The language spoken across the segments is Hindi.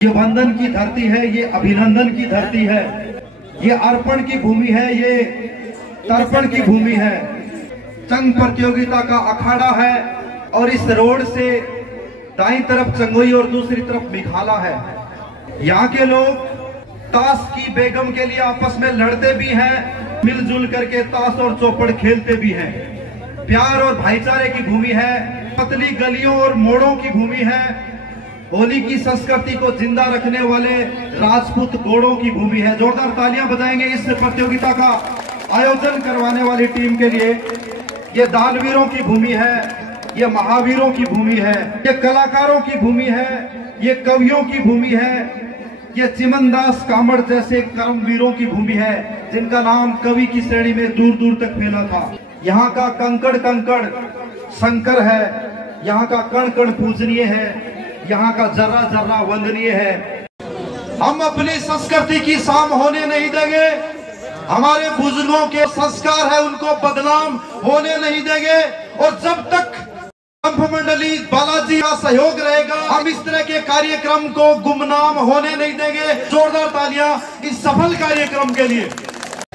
ये वंदन की धरती है, ये अभिनंदन की धरती है, ये अर्पण की भूमि है, ये तर्पण की भूमि है। चंग प्रतियोगिता का अखाड़ा है और इस रोड से दाईं तरफ चंगोई और दूसरी तरफ मिखाला है। यहाँ के लोग ताश की बेगम के लिए आपस में लड़ते भी हैं, मिलजुल करके ताश और चौपड़ खेलते भी हैं। प्यार और भाईचारे की भूमि है, पतली गलियों और मोड़ों की भूमि है। होली की संस्कृति को जिंदा रखने वाले राजपूत घोड़ों की भूमि है। जोरदार तालियां बजाएंगे इस प्रतियोगिता का आयोजन करवाने वाली टीम के लिए। ये दानवीरों की भूमि है, ये महावीरों की भूमि है, ये कलाकारों की भूमि है, ये कवियों की भूमि है, ये चिमनदास कामड़ जैसे कर्मवीरों की भूमि है, जिनका नाम कवि की श्रेणी में दूर दूर तक फैला था। यहाँ का कंकड़ कंकड़ शंकर है, यहाँ का कण कण पूजनीय है, यहाँ का जर्रा जर्रा वंदनीय है। हम अपनी संस्कृति की शाम होने नहीं देंगे, हमारे बुजुर्गों के संस्कार है उनको बदनाम होने नहीं देंगे। और जब तक डंफ मंडली बालाजी का सहयोग रहेगा, हम इस तरह के कार्यक्रम को गुमनाम होने नहीं देंगे। जोरदार तालियां इस सफल कार्यक्रम के लिए।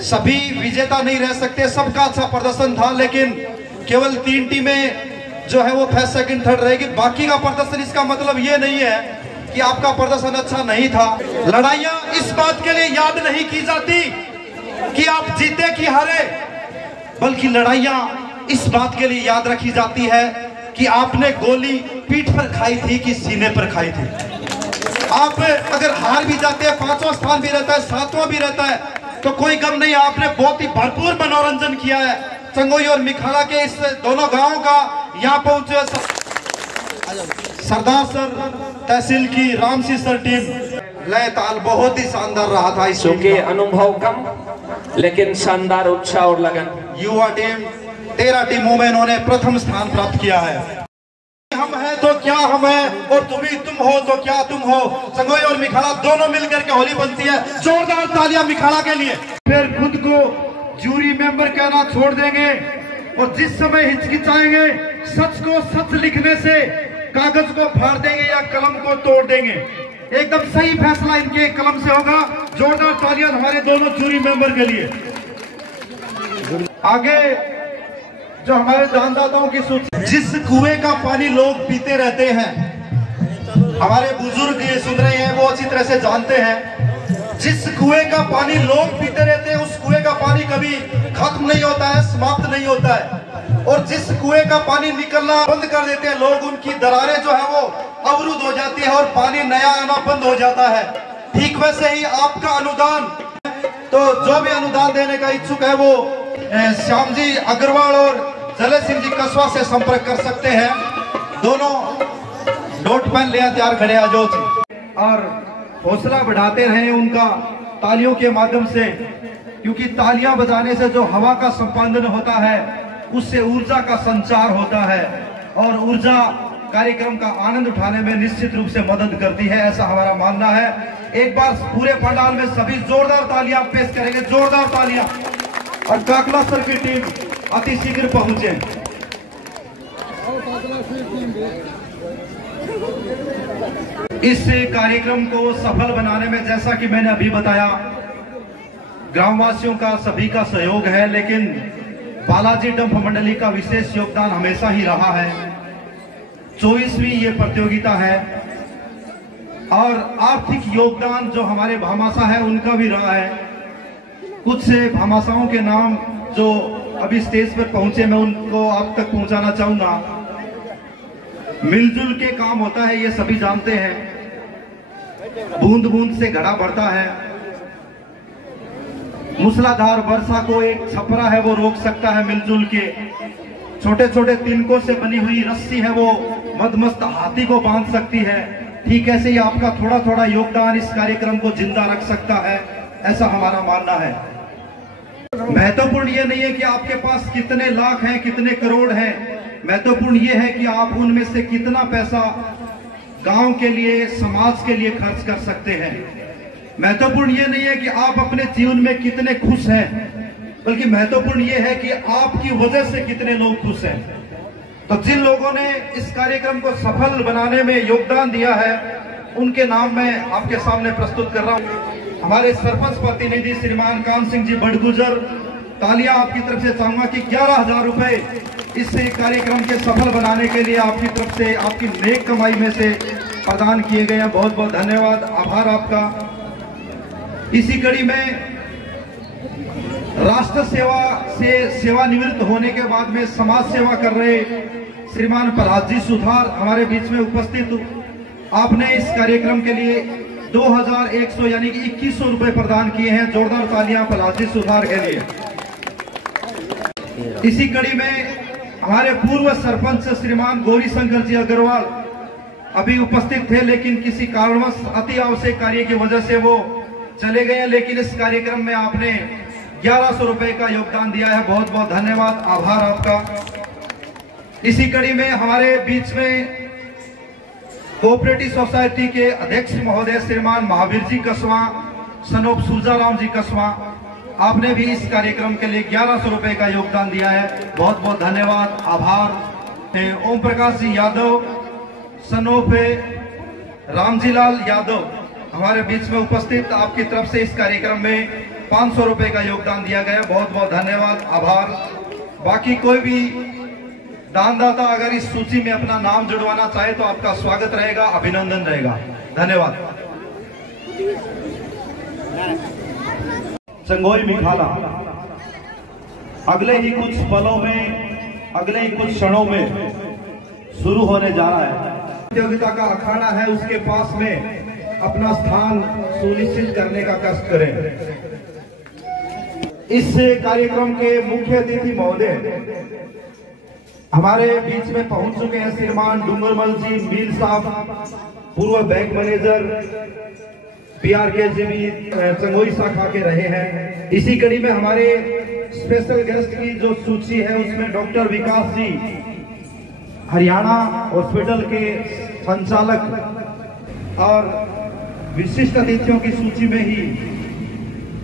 सभी विजेता नहीं रह सकते, सबका अच्छा प्रदर्शन था, लेकिन केवल 3 टीमें जो है वो फर्स्ट सेकंड थर्ड रहेगी। बाकी का प्रदर्शन, इसका मतलब ये नहीं है कि आपका प्रदर्शन अच्छा नहीं था। लड़ाइयां इस बात के लिए याद नहीं की जाती कि आप जीते कि हारे, बल्कि लड़ाइयां इस बात के लिए याद रखी जाती है कि आपने गोली पीठ पर खाई थी कि सीने पर खाई थी। आप अगर हार भी जाते हैं, 5वां स्थान भी रहता है, 7वां भी रहता है, तो कोई गम नहीं। आपने बहुत ही भरपूर मनोरंजन किया है। चंगोई और मिखाला के इस दोनों गांवों का यहाँ पहुंचे सरदार सर, तहसील की रामसी सर टीम। लय ताल बहुत ही शानदार रहा था। इस के अनुभव कम लेकिन शानदार उत्साह और लगन। युवा टीम 13 टीमों में इन्होंने प्रथम स्थान प्राप्त किया है। हम हैं तो क्या हम हैं, और तुम हो तो क्या तुम हो। चंगोई और मिखाला दोनों मिलकर के होली बनती है। जोरदार तालियां मिखाला के लिए। फिर खुद को जूरी मेंबर कहना छोड़ देंगे और जिस समय हिचकिचाएंगे, सच को सच लिखने से कागज को फाड़ देंगे या कलम को तोड़ देंगे। एकदम सही फैसला इनके कलम से होगा। जोरदार तालियां हमारे दोनों जूरी मेंबर के लिए। आगे जो हमारे दानदाताओं की सूची, जिस कुएं का पानी लोग पीते रहते हैं, हमारे बुजुर्ग ये सुन रहे हैं, वो अच्छी तरह से जानते हैं। जिस कुएं का पानी लोग पीते रहते हैं, उस कुएं का पानी कभी खत्म नहीं होता है, समाप्त नहीं होता है। और जिस कुएं का पानी निकलना बंद कर देते हैं लोग, उनकी दरारें जो है वो अवरुद्ध हो जाती है और पानी नया आना बंद हो जाता है। ठीक वैसे ही आपका अनुदान, तो जो भी अनुदान देने का इच्छुक है वो श्याम जी अग्रवाल और जले सिंह जी कस्बा से संपर्क कर सकते हैं। दोनों नोट पेन ले तैयार खड़े आजो और हौसला बढ़ाते रहे उनका तालियों के माध्यम से, क्योंकि तालियां बजाने से जो हवा का संपादन होता है उससे ऊर्जा का संचार होता है और ऊर्जा कार्यक्रम का आनंद उठाने में निश्चित रूप से मदद करती है, ऐसा हमारा मानना है। एक बार पूरे पंडाल में सभी जोरदार तालियां पेश करेंगे, जोरदार तालियां। और काकला सर की टीम अति शीघ्र पहुंचे। इस कार्यक्रम को सफल बनाने में, जैसा कि मैंने अभी बताया, ग्रामवासियों का सभी का सहयोग है, लेकिन बालाजी डंफ मंडली का विशेष योगदान हमेशा ही रहा है। 24वीं ये प्रतियोगिता है और आर्थिक योगदान जो हमारे भामाशाह है उनका भी रहा है। कुछ से भामाशाहों के नाम जो अभी स्टेज पर पहुंचे, मैं उनको आप तक पहुंचाना चाहूंगा। मिलजुल के काम होता है, ये सभी जानते हैं। बूंद बूंद से घड़ा भरता है। मूसलाधार वर्षा को एक छपरा है वो रोक सकता है मिलजुल के। छोटे छोटे तिनकों से बनी हुई रस्सी है वो मदमस्त हाथी को बांध सकती है। ठीक ऐसे ही आपका थोड़ा थोड़ा योगदान इस कार्यक्रम को जिंदा रख सकता है, ऐसा हमारा मानना है। महत्वपूर्ण ये नहीं है कि आपके पास कितने लाख हैं, कितने करोड़ हैं। महत्वपूर्ण ये है कि आप उनमें से कितना पैसा गांव के लिए, समाज के लिए खर्च कर सकते हैं। महत्वपूर्ण ये नहीं है कि आप अपने जीवन में कितने खुश हैं, बल्कि महत्वपूर्ण ये है कि आपकी वजह से कितने लोग खुश हैं। तो जिन लोगों ने इस कार्यक्रम को सफल बनाने में योगदान दिया है, उनके नाम मैं आपके सामने प्रस्तुत कर रहा हूं। हमारे सरपंच प्रतिनिधि श्रीमान कान सिंह जी बड़गुजर, तालियां आपकी तरफ से चाहूंगा कि 11,000 रुपए इस कार्यक्रम के सफल बनाने के लिए आपकी तरफ से, आपकी नेक कमाई में से प्रदान किए गए हैं। बहुत बहुत धन्यवाद, आभार आपका। इसी कड़ी में राष्ट्र सेवा से सेवानिवृत्त होने के बाद में समाज सेवा कर रहे श्रीमान प्रहलाद जी सुथार हमारे बीच में उपस्थित। आपने इस कार्यक्रम के लिए 2,100 यानी कि 2100 रुपए प्रदान किए हैं। जोरदार तालियां प्रहलाद जी सुथार के लिए। इसी कड़ी में हमारे पूर्व सरपंच श्रीमान गौरी शंकर जी अग्रवाल अभी उपस्थित थे, लेकिन किसी कारणवश अति आवश्यक कार्य की वजह से वो चले गए हैं, लेकिन इस कार्यक्रम में आपने 1100 रुपए का योगदान दिया है। बहुत बहुत धन्यवाद, आभार आपका। इसी कड़ी में हमारे बीच में कोऑपरेटिव सोसाइटी के अध्यक्ष महोदय श्रीमान महावीर जी कसवा, सनोप सूजाराम जी कसवा, आपने भी इस कार्यक्रम के लिए 1100 रुपए का योगदान दिया है। बहुत बहुत धन्यवाद, आभार। ओम प्रकाश जी यादव, सनोप रामजीलाल यादव हमारे बीच में उपस्थित, आपकी तरफ से इस कार्यक्रम में 500 रुपए का योगदान दिया गया। बहुत बहुत धन्यवाद, आभार। बाकी कोई भी दानदाता अगर इस सूची में अपना नाम जुड़वाना चाहे तो आपका स्वागत रहेगा, अभिनंदन रहेगा। धन्यवाद। चंगोई मिखाला अगले ही कुछ पलों में, अगले ही कुछ क्षणों में शुरू होने जा रहा है। प्रतियोगिता का अखाड़ा है, उसके पास में अपना स्थान सुनिश्चित करने का कष्ट करें। इस कार्यक्रम के मुख्य अतिथि महोदय हमारे बीच में पहुंच चुके हैं। श्रीमान डूंगरमल जी मील साहब, पूर्व बैंक मैनेजर PRKGB चंगोई शाखा के रहे हैं। इसी कड़ी में हमारे स्पेशल गेस्ट की जो सूची है उसमें डॉक्टर विकास जी हरियाणा हॉस्पिटल के संचालक, और विशिष्ट अतिथियों की सूची में ही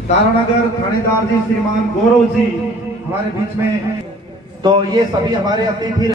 तारानगर थानेदार जी श्रीमान गौरव जी हमारे बीच में। तो ये सभी हमारे अतिथि